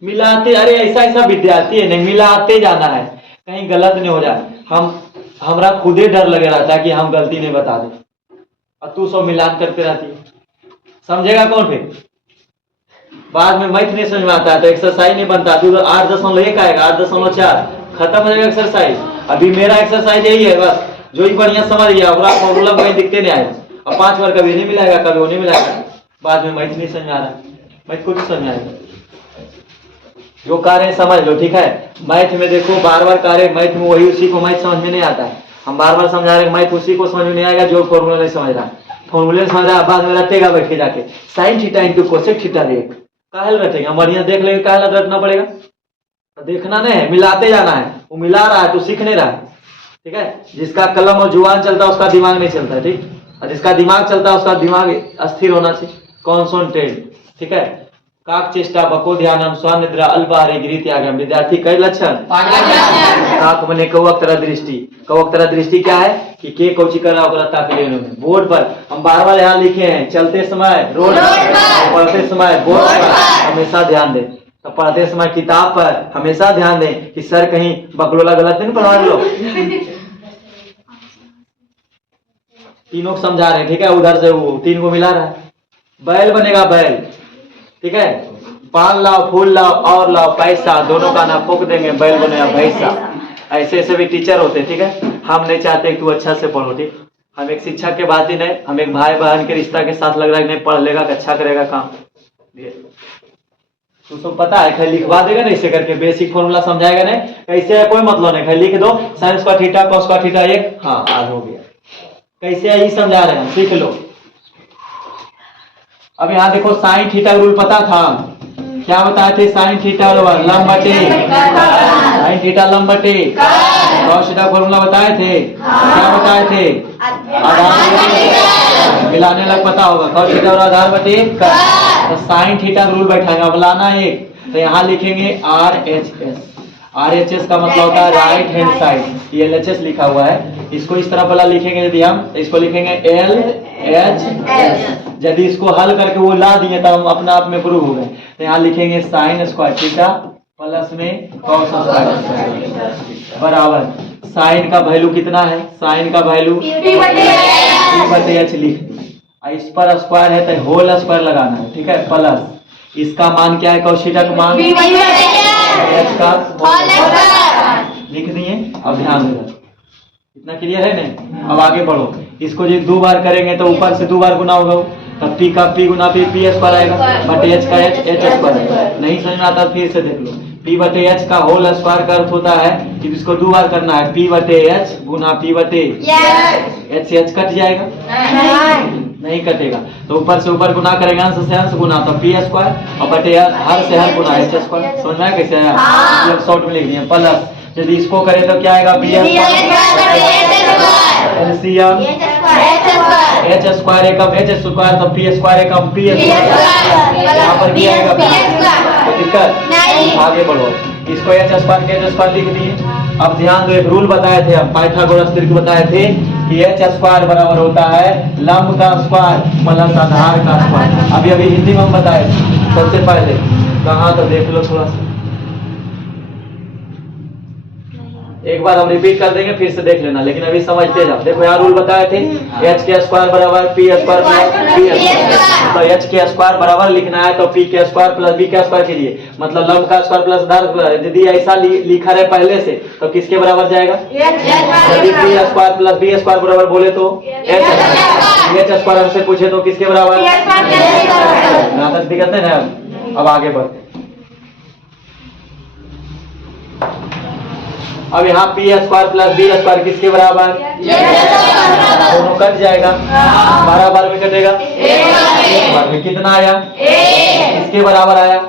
मिलाते, अरे ऐसा विद्यार्थी है, नहीं मिलाते जाना है, कहीं गलत नहीं हो जाए। हमरा खुदे डर लगे रहता है कि हम गलती नहीं बता दे, और तू सब मिलान करते रहती है, समझेगा कौन फिर? बाद में मैथ नहीं समझ में आता है तो एक्सरसाइज नहीं बनता, तू 8.1 आएगा 8.4 खत्म हो जाएगा एक्सरसाइज। अभी मेरा एक्सरसाइज यही है, बस जो ही बढ़िया समझ गया पूरा फॉर्मूला कहीं दिखते नहीं आएगा, और 5 बार कभी नहीं मिलाएगा, कभी वो नहीं मिलाएगा, बाद में मैथ नहीं समझ आ रहा, मैथ खुद ही समझ आएगा। जो कार्य समझ लो, ठीक है। मैथ में देखो बार बार कार्य, मैथ में वही उसी को मैथ समझ में नहीं आता है, हम बार बार समझा रहे हैं, मैथ उसी को समझ में नहीं आएगा जो फॉर्मूला नहीं समझ रहा, फॉर्मूले समझ रहा, बाद में रटेगा बैठ के जाके sine theta into cosec theta देख, काहे रटेगा, बढ़िया देख लेंगे, काहे रटना पड़ेगा, तो देखना नहीं है, मिलाते जाना है, वो मिला रहा है तो सीख नहीं रहा है, ठीक है। जिसका कलम और जुबान चलता है उसका दिमाग नहीं चलता है, ठीक, और जिसका दिमाग चलता है उसका दिमाग स्थिर होना चाहिए, कॉन्संट्रेट, ठीक है। काक चेष्टा बको ध्यानम स्वनिद्रा अल्पाहारे गिरी त्यागम। विद्यार्थी कई लक्षण। काक मने कौअक्तरा दृष्टि। कौअक्तरा दृष्टि क्या है कि के कोची कर रहा होगा ताक लेने में। बोर्ड पर हम बार बार यहाँ लिखे हैं, चलते समय रोड पर, पढ़ते समय बोर्ड पर हमेशा ध्यान दें। तो पढ़ते समय किताब पर हमेशा ध्यान दें कि सर कहीं बकलोला गलत नहीं पढ़वा लो। तीनों को समझा रहे हैं, ठीक है। उधर से वो 3 को मिला रहा है। बैल बनेगा बैल, ठीक है। पान लाओ, फूल लाओ और लाओ पैसा, दोनों का ना फूक देंगे, बैल बनेगा भैंसा। ऐसे ऐसे भी टीचर होते हैं, ठीक है। हम नहीं चाहते कि तू अच्छा से पढ़ो, ठीक। हम एक शिक्षक के बात ही नहीं, हम एक भाई बहन के रिश्ता के साथ लग रहा है नहीं पढ़ लेगा तो अच्छा करेगा काम। तो सब पता है, खाली लिखवा देगा ना ऐसे करके, बेसिक फॉर्मूला समझाएगा नहीं, कैसे है कोई मतलब नहीं, खाली लिख दो sign square theta cos square theta 1, हाँ आज हो गया। कैसे है ये समझा रहे हैं, सीख लो। अब यहाँ देखो साइन थीटा रूल पता था, क्या बताए थे? साइन थीटा लंब बटे साइन थीटा लंब बटे कॉस थीटा फॉर्मूला बताए थे। क्या बताए थे? आधार मिलाने लग पता होगा, कॉस थीटा और आधार बटे तो साइन थीटा रूल बैठाएंगे। अब लाना एक, तो यहाँ लिखेंगे RHS। RHS का मतलब होता है राइट हैंड साइड, ये LHS लिखा हुआ है। इसको इस तरह वाला लिखेंगे, यदि हम इसको लिखेंगे LHS। यदि इसको हल करके वो ला दिए तो हम अपने आप में प्रूव हो गए। तो यहाँ लिखेंगे साइन स्क्वायर थीटा प्लस में कॉस स्क्वायर बराबर साइन का वैल्यू कितना है? साइन का वैल्यू P/H लिख दिए। इस पर स्क्वायर है तो होल स्क्वायर लगाना है, ठीक है। प्लस इसका मान क्या है? कॉस थीटा का मान H का लिख दिए। अब ध्यान देना, इतना क्लियर है ना? अब आगे बढ़ो। इसको जो 2 बार करेंगे तो ऊपर से 2 बार गुना होगा, तब P का P गुना P स्क्वायर आएगा बटे H का H स्क्वायर आएगा। नहीं समझ में आता फिर से देख लो। P बटे H का होल स्क्वायर का अर्थ होता है कि इसको 2 बार करना है, P बटे H गुना P बटे H से H कट जाएगा, नहीं कटेगा। तो ऊपर से ऊपर गुना करेंगे, अंश से अंश गुना तो P स्क्वायर और बटे हर से हर गुना H स्क्वायर। समझ में आया कैसे है? मतलब शॉर्ट में लिख दिए। प्लस यदि इसको करें तो क्या आएगा? P एलसीएम H स्क्वायर एकम H स्क्वायर तो P स्क्वायर एकम P स्क्वायर। यहाँ पर क्या आएगा? कोई दिक्कत नहीं। आगे बढ़ो, इसको H स्क्वायर के H स्क्वायर लिख दिए। अब ध्यान दो, एक रूल बताए थे हम, पाइथागोरस ट्रिक बताए थे कि H स्क्वायर बराबर होता है लंब का स्क्वायर प्लस आधार का स्क्वायर। अभी अभी हिंदी में हम बताए सबसे पहले, कहाँ तो देख लो थोड़ा सा, एक बार हम रिपीट कर देंगे फिर से देख लेना, लेकिन अभी समझते जाओ। देखो यहाँ रूल बताए थे H के स्क्वायर बराबर P square plus B square. तो H के स्क्वायर बराबर लिखना है तो P के स्क्वायर प्लस B के स्क्वायर कीजिए, मतलब लंब का स्क्वायर प्लस आधार। यदि ऐसा लिखा रहे पहले से तो किसके बराबर जाएगा? यदि P square plus B square बराबर बोले तो H स्क्वायर हमसे पूछे तो किसके बराबर? यहाँ तक दिक्कत है ना? अब आगे बढ़ते। अब यहाँ P square plus B square किसके बराबर? दोनों कट जाएगा, बार में कटेगा, एक बार में कितना आया? किसके बराबर आया?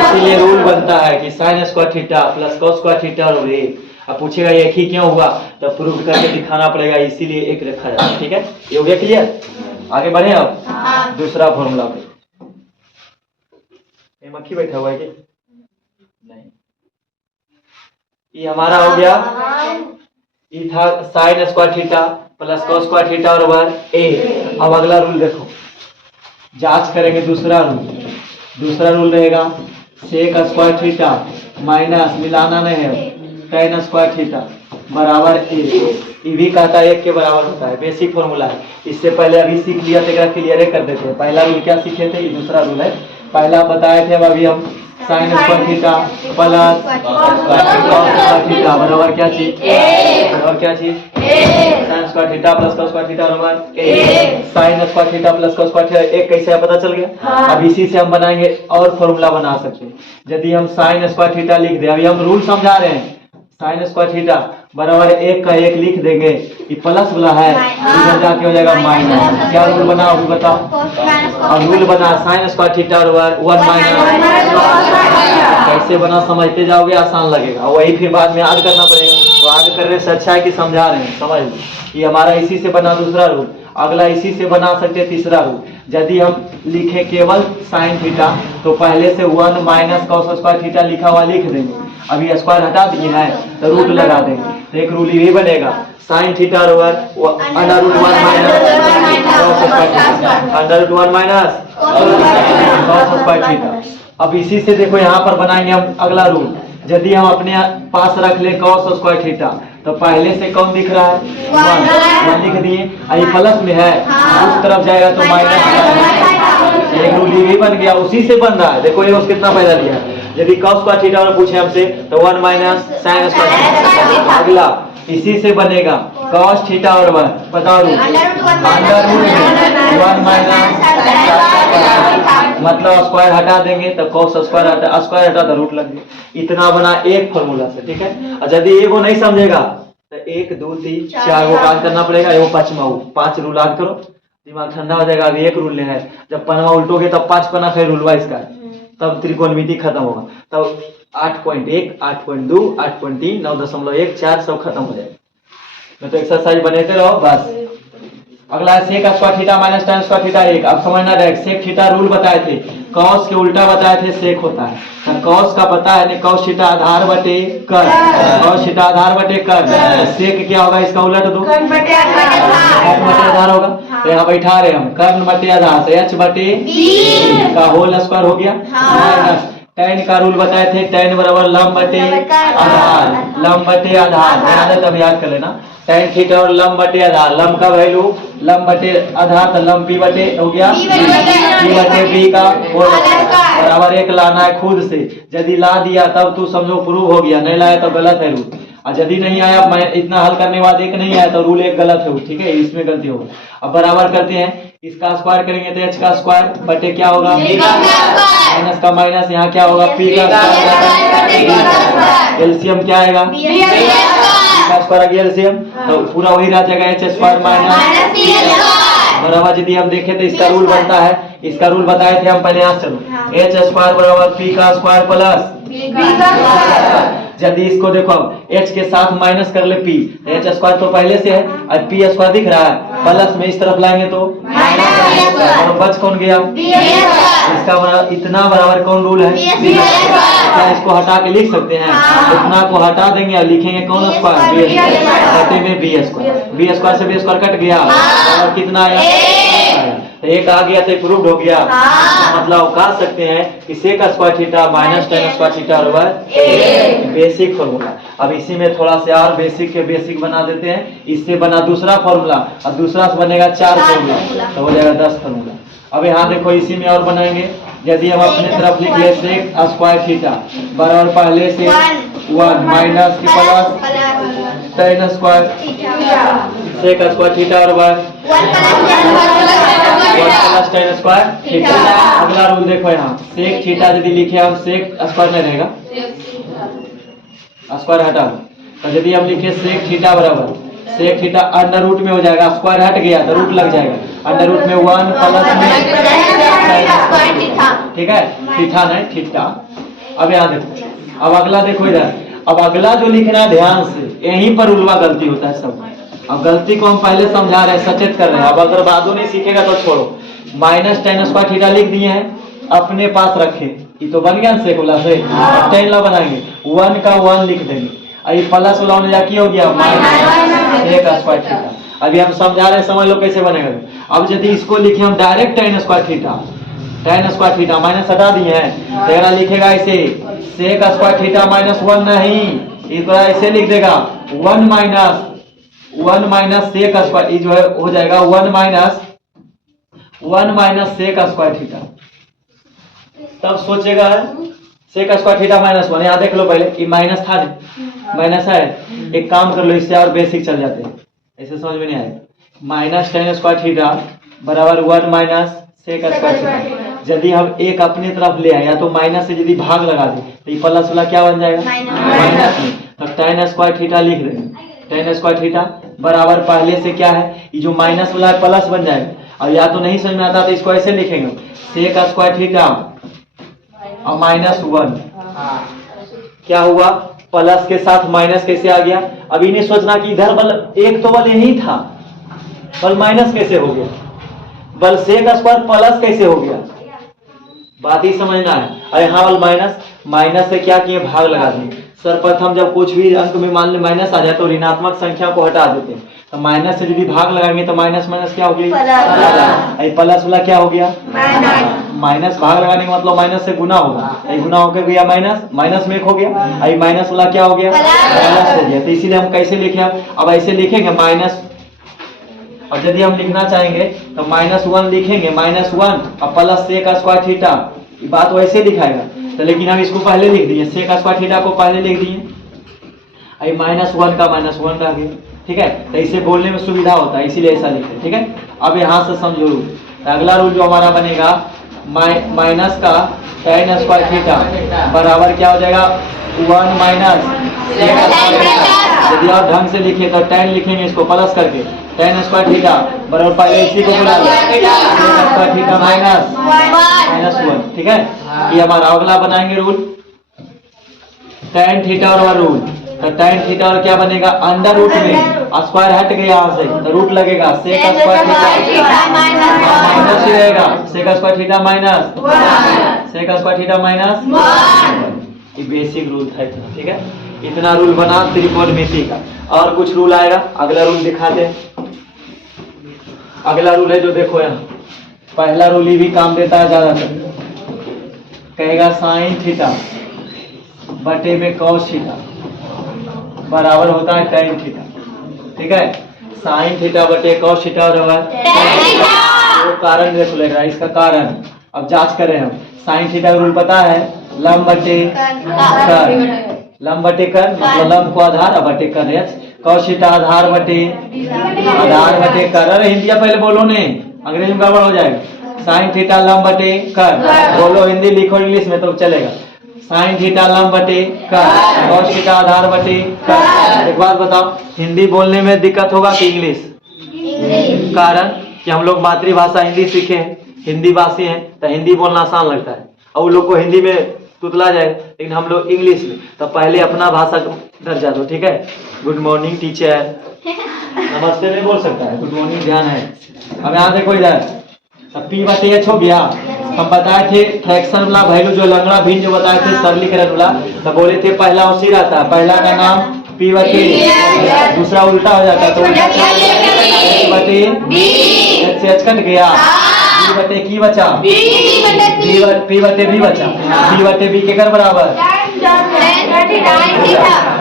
इसीलिए रूल बनता है कि sign square theta plus cos square theta और 1। अब पूछेगा एक ही क्यों हुआ, तो प्रूव करके दिखाना पड़ेगा, इसीलिए 1 रखा जाता है, ठीक है। ये हो गया क्लियर? आगे बढ़े अब दूसरा फॉर्मूला पे। मक्खी बैठा हुआ है क्या? नहीं, ये हमारा हो गया, ये था sign square theta plus cos square theta और ओवर A। अब अगला रूल देखो, जांच करेंगे दूसरा रूल। दूसरा रूल रहेगा सेक स्क्वायर थीटा माइनस मिलाना नहीं है tan स्क्वायर थीटा बराबर A। ये भी कहता है 1 के बराबर होता है, बेसिक फॉर्मूला है। इससे पहले अभी सीख लिया तो क्लियर कर देते हैं। पहला रूल क्या सीखे थे, ये दूसरा रूल है। पहला बताए थे, अब अभी हम sign square theta plus cos theta बराबर क्या चीज? बराबर क्या चीज? Sign square theta plus cos square theta बराबर A। Sign square theta plus cos square theta 1 कैसे है पता चल गया? अब इसी से हम बनाएंगे और फॉर्मूला बना सकते हैं। यदि हम साइन स्क्वायर थीटा लिख दें, अभी हम रूल समझा रहे हैं, साइन स्क्वायर थीटा बराबर 1 का 1 लिख देंगे, ये प्लस वाला है, इधर जाके हो जाएगा माइनस। क्या रूल बना अभी बताओ? अब रूल बना साइन स्क्वायर थीटा बराबर 1 माइनस। कैसे बना समझते जाओगे, आसान लगेगा, वही फिर बाद में याद करना पड़ेगा। तो याद करने से अच्छा है कि समझा रहे हैं, समझ लो। ये हमारा इसी से बना दूसरा रूल। अगला इसी से बना सकते हैं तीसरा रूल। यदि हम लिखे केवल साइन थीटा तो पहले से 1 माइनस कॉस स्क्वायर थीटा लिखा हुआ लिख देंगे। अभी स्क्वायर हटा दिए है तो रूट लगा देंगे, तो एक रूल ये बनेगा साइन थीटा बराबर under root 1 minus under root 1 minus cos square theta. अब इसी से देखो यहाँ पर बनाएंगे हम अगला रूल। यदि हम अपने पास रख ले कॉस स्क्वायर थीटा तो पहले से कौन दिख रहा है 1 लिख दिए, ये प्लस में है उस तरफ जाएगा तो माइनस। एक रूल ये भी बन गया, उसी से बन रहा है। देखो ये कितना फायदा दिया है। यदि कॉस स्क्वायर थीटा में पूछे हमसे तो 1 माइनस साइन स्क्वायर थीटा। अगला इसी से बनेगा कॉस थीटा बराबर बताओ अंडर रूट 1 माइनस मतलब स्क्वायर हटा देंगे तो कॉस स्क्वायर हटा तो रूट लग गया। इतना बना एक फॉर्मूला से, ठीक है। और यदि एगो नहीं समझेगा तो 1 2 3 4 गो याद करना पड़ेगा, एगो पांचवा 5 रूल याद करो, दिमाग ठंडा हो जाएगा। अभी एक रूल लेना है, जब पन्ना उल्टोगे तब 5 पन्ना फिर रूलवा इसका, तब त्रिकोणमिति खत्म होगा। तब 8.1 8.2 8.3 9.1 4 सब खत्म हो जाएगा। तो एक्सरसाइज बनाते रहो बस। अगला sec square theta minus tan square theta 1। अब समझना रहेगा, सेक थीटा रूल बताए थे, कॉस के उल्टा बताए थे सेक होता है। तो कॉस का पता है, कॉस थीटा आधार बटे कर, कॉस थीटा आधार बटे कर, सेक क्या होगा इसका उलट दो कर्ण बटे आधार होगा। तो यहाँ बैठा रहे हम कर्ण बटे आधार तो h बटे का होल स्क्वायर हो गया माइनस tan का रूल बताए थे, tan बराबर लंब बटे आधार, लंब बटे आधार याद है तब याद कर लेना। tan थीटा और लंब बटे आधार, लंब का वैल्यू लंब बटे आधार तो लंब p बटे हो गया p बटे b का होल बराबर 1 लाना है खुद से। यदि ला दिया तब तू समझो प्रूव हो गया, नहीं लाया तो गलत है रूल। और यदि नहीं आया मैं इतना हल करने के बाद एक नहीं आया तो रूल एक गलत है, ठीक है, इसमें गलती होगी। अब बराबर करते हैं, इसका स्क्वायर करेंगे तो h का स्क्वायर बटे क्या होगा माइनस का माइनस, यहाँ क्या होगा p का स्क्वायर, एलसीएम क्या आएगा का स्क्वायर आ गया एलसीएम, तो पूरा वही रह जाएगा h स्क्वायर माइनस बराबर। यदि हम देखें तो इसका रूल बनता है, इसका रूल बताए थे हम पहले, यहाँ चलो h स्क्वायर बराबर p का स्क्वायर प्लस यदि इसको देखो h के साथ माइनस कर ले p, h स्क्वायर तो पहले से है और p स्क्वायर दिख रहा है, प्लस में इस तरफ लाएंगे तो और बच कौन गया इसका बराबर, इतना बराबर कौन रूल है क्या इसको हटा के लिख सकते हैं, इतना को हटा देंगे और लिखेंगे कौन स्क्वायर बटे में बी स्क्वायर से बी स्क्वायर कट गया और कितना आया एक आ गया तो प्रूव्ड हो गया। मतलब कह सकते हैं कि sec square theta minus tan square theta बराबर बेसिक फॉर्मूला। अब इसी में थोड़ा सा और बेसिक के बेसिक बना देते हैं। इससे बना दूसरा फॉर्मूला और दूसरा से बनेगा 4 फॉर्मूला तो हो जाएगा 10 फॉर्मूला। अब यहाँ देखो इसी में और बनाएंगे। यदि हम अपने तरफ लिख ले सेक स्क्वायर थीटा बराबर पहले से 1 माइनस के plus tan square sec square theta बराबर 1 प्लस tan स्क्वायर थीटा। अगला रूल देखो यहाँ सेक थीटा यदि लिखे हम सेक स्क्वायर में रहेगा स्क्वायर हटा दो, तो यदि हम लिखे सेक थीटा बराबर सेक थीटा अंडर रूट में हो जाएगा, स्क्वायर हट गया तो रूट लग जाएगा, अंडर रूट में 1 प्लस में ठीक है थीटा नहीं थीटा। अब यहाँ देखो, अब अगला देखो इधर, अब अगला जो लिखना है ध्यान से, यहीं पर उल्वा गलती होता है सब। अब गलती को हम पहले समझा रहे हैं, सचेत कर रहे हैं। अब अगर बादो नहीं सीखेगा तो छोड़ो। माइनस tan स्क्वायर थीटा लिख दिए हैं, अपने पास रखे, ये तो बन गया सेक वाला से, tan ला बनाएंगे 1 का 1 लिख देंगे, अभी प्लस वाला होने जाके हो गया माइनस सेक स्क्वायर थीटा। अभी हम समझा रहे हैं, समझ लो कैसे बनेगा। अब यदि इसको लिखे हम direct tan square theta minus हटा दिए हैं, तेरा लिखेगा ऐसे सेक स्क्वायर थीटा माइनस 1 नहीं, इसको ऐसे लिख देगा 1 माइनस सेक स्क्वायर, ये जो है हो जाएगा 1 माइनस सेक स्क्वायर थीटा। तब सोचेगा सेक स्क्वायर थीटा माइनस 1, यहाँ देख लो पहले ये माइनस था, माइनस है। एक काम कर लो, इससे और बेसिक चल जाते हैं, ऐसे समझ में नहीं आएगा। माइनस tan स्क्वायर थीटा बराबर 1 माइनस सेक स्क्वायर थीटा। यदि हम एक अपने तरफ ले आए या तो माइनस से यदि भाग लगा दे तो ये प्लस वाला क्या बन जाएगा माइनस में, तो tan स्क्वायर थीटा लिख देंगे। tan स्क्वायर थीटा बराबर पहले से क्या है, ये जो माइनस वाला है प्लस बन जाएगा। और या तो नहीं समझ में आता तो इसको ऐसे लिखेंगे सेक स्क्वायर थीटा और माइनस 1 क्या हुआ, प्लस के साथ माइनस कैसे आ गया। अभी नहीं सोचना कि इधर बल एक तो बल यही था, बल माइनस कैसे हो गया, बल सेक स्क्वायर प्लस कैसे हो गया, बात ही समझना है। और यहाँ बल माइनस, माइनस से क्या किए, भाग लगा दिए। सर्वप्रथम जब कुछ भी अंक में मान ले माइनस आ जाए तो ऋणात्मक संख्या को हटा देते हैं। तो माइनस से यदि भाग लगाएंगे तो माइनस माइनस क्या हो गया, प्लस वाला क्या हो गया, माइनस भाग लगाने का मतलब माइनस से गुना होगा, गुना होकर गया माइनस, माइनस में एक हो गया, माइनस वाला क्या हो गया, प्लस हो गया। तो इसीलिए हम कैसे लिखे, अब ऐसे लिखेंगे माइनस, और यदि हम लिखना चाहेंगे तो -1 लिखेंगे, -1 और प्लस सेक स्क्वायर थीटा, बात वैसे लिखाएगा। तो लेकिन हम इसको पहले लिख दिए, सेक स्क्वायर थीटा को पहले लिख दिए, -1 का -1 रह गया, ठीक है। तो इसे बोलने में सुविधा होता है, इसीलिए ऐसा लिखे, ठीक है। अब यहाँ से समझो रूल, तो अगला रूल जो हमारा बनेगा, माइनस का tan स्क्वायर थीटा बराबर क्या हो जाएगा, 1 माइनस, यदि और ढंग से लिखे तो tan लिखेंगे इसको प्लस करके, tan स्क्वायर थीटा बराबर, पहले इसी को बुला लो, tan स्क्वायर थीटा माइनस 1, ठीक है। ये हमारा अगला बनाएंगे रूल, tan थीटा और रूल, तो tan थीटा और क्या बनेगा, अंडर रूट में स्क्वायर हट गया यहाँ से तो रूट लगेगा, सेक स्क्वायर थीटा माइनस ही रहेगा, sec square theta minus, sec square theta minus, ये बेसिक रूल था इतना, ठीक है। इतना रूल बना त्रिकोणमिति का। और कुछ रूल आएगा, अगला रूल दिखाते हैं। अगला रूल है जो देखो यहाँ, पहला रूल ही भी काम देता है ज्यादातर, कहेगा साइन थीटा बटे में कॉस थीटा बराबर होता है tan थीटा, ठीक है। साइन थीटा बटे कॉस थीटा बराबर, वो कारण देखो लग रहा है, इसका कारण अब जांच करें हम। साइन थीटा का रूल पता है, लंब बटे कर, लंब बटे कर मतलब लंब को आधार, अब बटे कर रेच, कॉस थीटा आधार बटे कर। अरे हिंदी पहले बोलो ने, अंग्रेजी में गड़बड़ हो जाएगा। साइन थीटा लंब बटे कर, बोलो हिंदी, लिखो इंग्लिश में तो चलेगा। साइन थीटा लंब बटे कर, कॉस थीटा आधार बटे कर। एक बात बताओ, हिंदी बोलने में दिक्कत होगा कि इंग्लिश? कारण कि हम लोग मातृभाषा हिंदी सीखे हैं, हिंदी भाषी हैं, तो हिंदी बोलना आसान लगता है, और उन लोग को हिंदी में तुतला जाए, लेकिन हम लोग इंग्लिश में। तो पहले अपना भाषा दर्जा दो, ठीक है। गुड मॉर्निंग टीचर, नमस्ते नहीं बोल सकता है, गुड मॉर्निंग ध्यान है। अब यहाँ देखो इधर, पी बटे एच हो गया। हम बताए थे फ्रैक्शन वाला वैल्यू जो लंगड़ा भिन्न जो बताए थे सरलीकरण वाला, तो बोले थे पहला उसी रहता है, पहला का नाम पी बटे, दूसरा उल्टा हो जाता है तो उल्टा बटे एच से एच कट गया, बी बटे की बचा, पी बटे बी बचा, पी बटे बी के कर बराबर।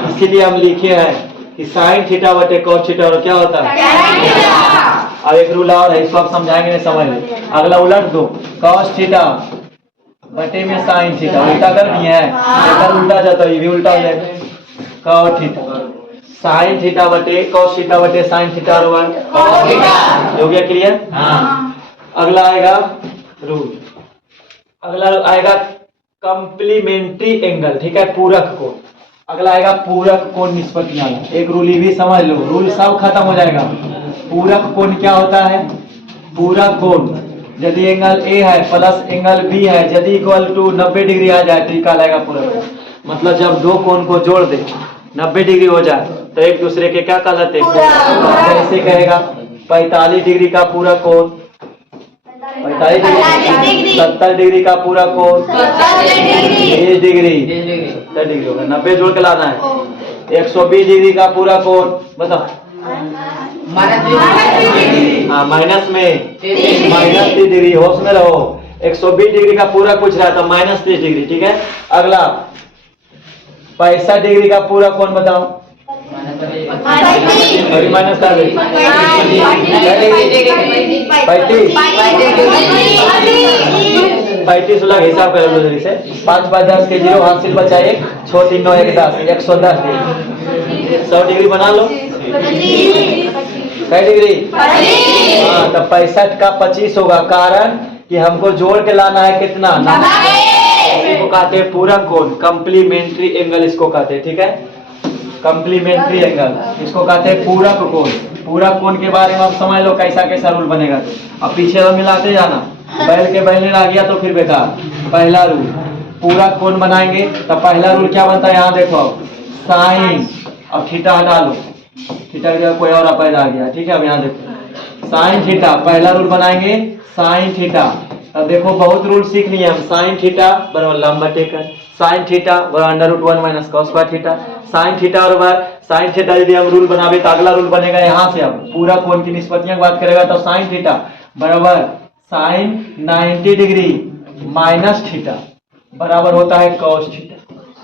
इसीलिए हम लिखे हैं कि साइन थीटा बटे कॉस थीटा और क्या होता है। अब एक रूल और है, इसको आप समझाएंगे नहीं समझ में। अगला उलट दो, कॉस थीटा बटे में साइन थीटा, उल्टा कर दिए हैं, अगर उल्टा जाता है ये भी उल्टा हो जाएगा, कॉस थीटा साइन थीटा बटे कॉस थीटा बटे साइन थीटा हो गया, क्लियर। अगला आएगा रूल, अगला आएगा कंप्लीमेंट्री एंगल, ठीक है, पूरक कोण। अगला आएगा पूरक कोण निष्पत्तियां। एक रूल ये भी समझ लो, रूल सब खत्म हो जाएगा। पूरक कोण क्या होता है, पूरक कोण यदि एंगल ए है प्लस एंगल बी है, यदि इक्वल टू 90 डिग्री आ जाए तो कहलाएगा पूरक कोण। मतलब जब दो कोण को जोड़ दे 90 डिग्री हो जाए तो एक दूसरे के क्या कहलाते हैं, जैसे कहेगा 45 डिग्री का पूरक कोण, 45 डिग्री, 70 डिग्री का पूरा कोण, 30 डिग्री, 70 डिग्री होगा, 90 जोड़ के लाना है। 120 डिग्री का पूरा कोण बताओ, हाँ माइनस में -30 डिग्री, होश में रहो। 120 डिग्री का पूरा कुछ रहा था -30 डिग्री, ठीक है। अगला 65 डिग्री का पूरा कोण बताओ, अभी माइनस कर दे, 35 वाला हिसाब कर लो जल्दी से। 5 5 10 के 0 हासिल बचा 1 6 3 9 1 10, 110 डिग्री, 100 डिग्री बना लो। कै डिग्री, हाँ तो 65 का 25 होगा, कारण कि हमको जोड़ के लाना है कितना, 90। इसको कहते हैं पूरक कोण, कंप्लीमेंट्री एंगल इसको कहते हैं, ठीक है। कंप्लीमेंट्री एंगल इसको कहते हैं पूरक कोण। पूरक कोण के बारे में आप समझ लो कैसा कैसा रूल बनेगा। अब पीछे तो मिलाते जाना, बैल के बैल आ गया तो फिर बेकार। पहला रूल पूरक कोण बनाएंगे तो पहला रूल क्या बनता है, यहाँ देखो साइन, अब थीटा हटा लो, थीटा की जगह कोई और पैदा आ गया, ठीक है। अब यहाँ देखो साइन थीटा, पहला रूल बनाएंगे साइन थीटा। अब देखो बहुत रूल सीख लिए हम। साइन थीटा बराबर लंब बटे कर, साइन थीटा बराबर √1 minus cos square theta, sine theta बराबर साइन थीटा। यदि हम रूल बनावे तो अगला रूल बनेगा यहाँ से, अब पूरा कोण की निष्पत्तियों की बात करेगा तो साइन थीटा बराबर साइन 90 डिग्री माइनस थीटा बराबर होता है cos थीटा।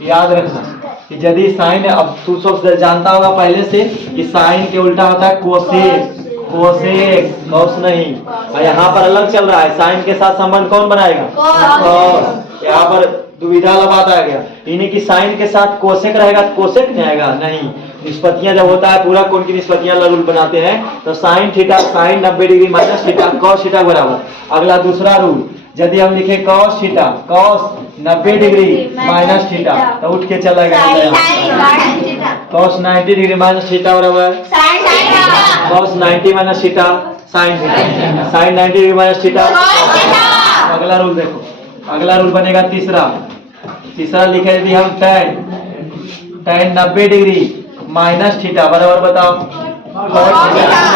याद रखना कि यदि साइन, अब तू सब जानता होगा पहले से कि साइन के उल्टा होता है कोसेक, कोसेक कॉस नहीं। और यहाँ पर अलग चल रहा है, साइन के साथ संबंध कौन बनाएगा? कॉस। यहाँ पर दुविधा वाला बात आ गया, यानी कि साइन के साथ कोसेक रहेगा तो कोसेक नहीं आएगा, नहीं। निष्पत्तियां जब होता है पूरा कोण की निष्पत्तियां रूल बनाते हैं तो sine theta sine 90 degree minus theta cos theta बराबर। अगला दूसरा रूल, यदि हम लिखे cos theta cos 90 degree minus theta तो उठ के चला गया कॉस 90 डिग्री माइनस थीटा बराबर cos 90 minus theta sine theta, sine 90 degree minus theta. अगला रूल देखो, अगला रूल बनेगा तीसरा, तीसरा लिखे यदि हम tan 90 डिग्री माइनस थीटा बराबर बताओ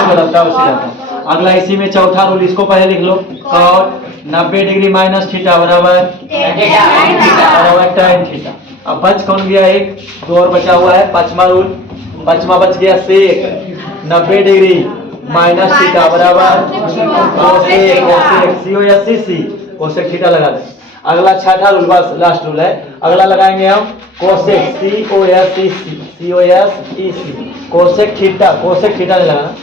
बदलता है उसी रहता। अगला इसी में चौथा रूल, इसको पहले लिख लो, cos 90 डिग्री माइनस थीटा बराबर tan थीटा। अब बच कौन गया? एक, दो और बचा हुआ है। पांचवा रूल, पांचवा बच गया sec 90 डिग्री माइनस थीटा बराबर कोसेक थीटा लगा दें। अगला छठा रूल, बस लास्ट रूल है, अगला लगाएंगे हम cosec cosec theta, cosec theta नहीं लगाना,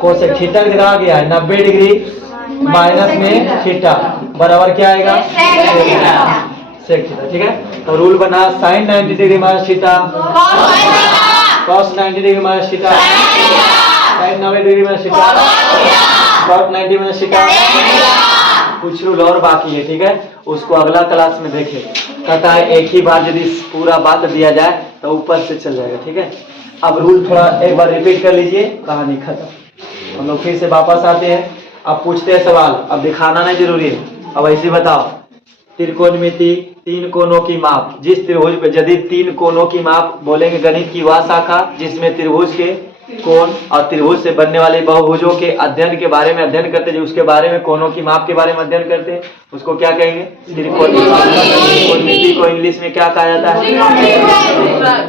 कोसेक थीटा लगा गया है 90 डिग्री माइनस में थीटा बराबर क्या आएगा? Sec theta. ठीक है, तो रूल बना sine 90 degree minus theta cos 90 degree minus theta sine 90 degree minus theta cos 90 minus theta. कुछ रूल और बाकी है, ठीक है, उसको अगला क्लास में देखें। कहता है एक ही बार यदि पूरा बात दिया जाए तो ऊपर से चल जाएगा। ठीक है, अब रूल थोड़ा एक बार रिपीट कर लीजिए, कहानी खत्म। हम लोग फिर से वापस आते हैं। अब पूछते हैं सवाल, अब दिखाना नहीं जरूरी है, अब ऐसे बताओ। त्रिकोणमिति, तीन कोणों की माप। जिस त्रिभुज पे, यदि तीन कोणों की माप बोलेंगे, गणित की वह शाखा जिसमें त्रिभुज के कोण और त्रिभुज से बनने वाले बहुभुजों के अध्ययन के बारे में अध्ययन करते हैं, जो उसके बारे में कोणों की माप के बारे में अध्ययन करते हैं, उसको क्या कहेंगे? त्रिकोणमिति को इंग्लिश में क्या कहा जाता है?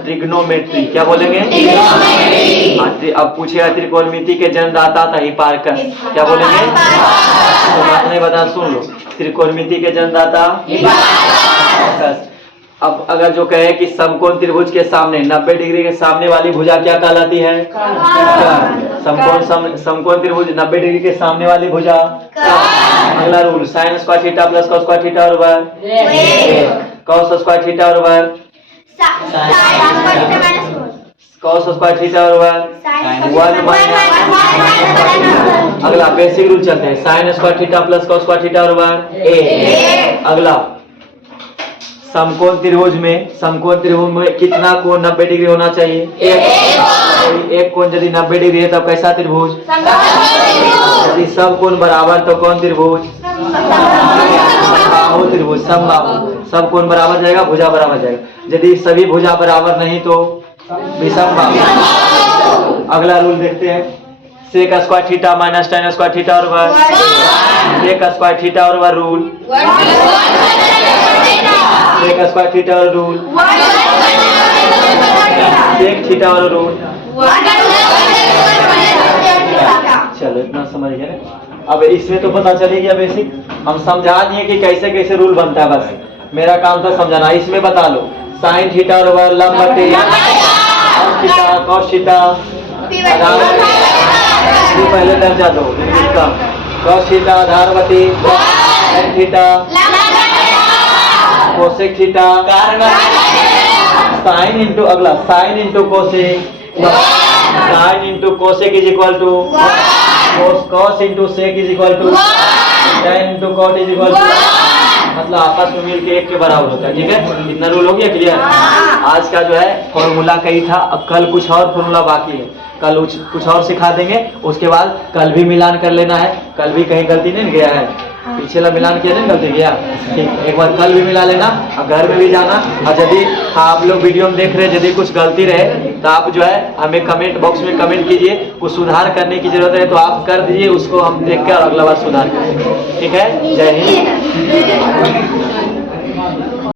ट्रिग्नोमेट्री। क्या बोलेंगे? अब पूछेगा त्रिकोणमिति के जन्मदाता था हिपार्कस, क्या बोलेंगे? तो बात नहीं बता, सुन लो। त्रिकोणमिति के जन्मदाता हिपार्कस। अब अगर जो कहे कि समकोण त्रिभुज के सामने 90 डिग्री के सामने वाली भुजा क्या कहलाती है? समकोण त्रिभुज 90 डिग्री के सामने वाली भुजा। अगला rule, sign square theta plus cos square theta बराबर कॉस स्क्वायर थीटा बराबर कॉस स्क्वायर थीटा बराबर 1 माइनस। अगला बेसिक रूल चलते हैं, sign square theta plus cos square theta बराबर a। अगला, समकोण त्रिभुज में कितना कोण 90 डिग्री होना चाहिए? एक कोण यदि 90 डिग्री है तब कैसा त्रिभुज? यदि सब कोण बराबर तो कौन त्रिभुज? समबाहु त्रिभुज, समबाहु। सब कोण बराबर जाएगा, भुजा बराबर जाएगा। यदि सभी भुजा बराबर नहीं तो विषमबाहु। अगला रूल देखते हैं, sec square theta minus tan square theta बराबर सेक स्क्वायर थीटा बराबर रूल सेक स्क्वायर थीटा और रूल सेक थीटा और रूल। चलो इतना समझ गए ना। अब इसमें तो पता चली गया बेसिक, हम समझा दिए कि कैसे कैसे रूल बनता है, बस मेरा काम था समझाना। इसमें बता लो, साइन थीटा और लंब बटे कॉस थीटा पहले दर्जा दो, कॉस थीटा आधार बटे tan theta cosec theta sine into, अगला sine into cosec, sine into cosec is equal to cos into sec is equal to tan into cot is equal to, मतलब आपस में मिलके एक के बराबर होता है। ठीक है, इतना रूल हो गया क्लियर। आज का जो है फॉर्मूला कई था, अब कल कुछ और फॉर्मूला बाकी है। कल कुछ और सिखा देंगे। उसके बाद कल भी मिलान कर लेना है, कल भी कहीं गलती नहीं गया है, पिछला मिलान किया नहीं गलती गया, ठीक, एक बार कल भी मिला लेना और घर में भी जाना। और यदि आप लोग वीडियो में देख रहे हैं यदि कुछ गलती रहे तो आप जो है हमें कमेंट बॉक्स में कमेंट कीजिए, कुछ सुधार करने की जरूरत है तो आप कर दीजिए, उसको हम देख कर अगला बार सुधार करेंगे। ठीक है, जय हिंद।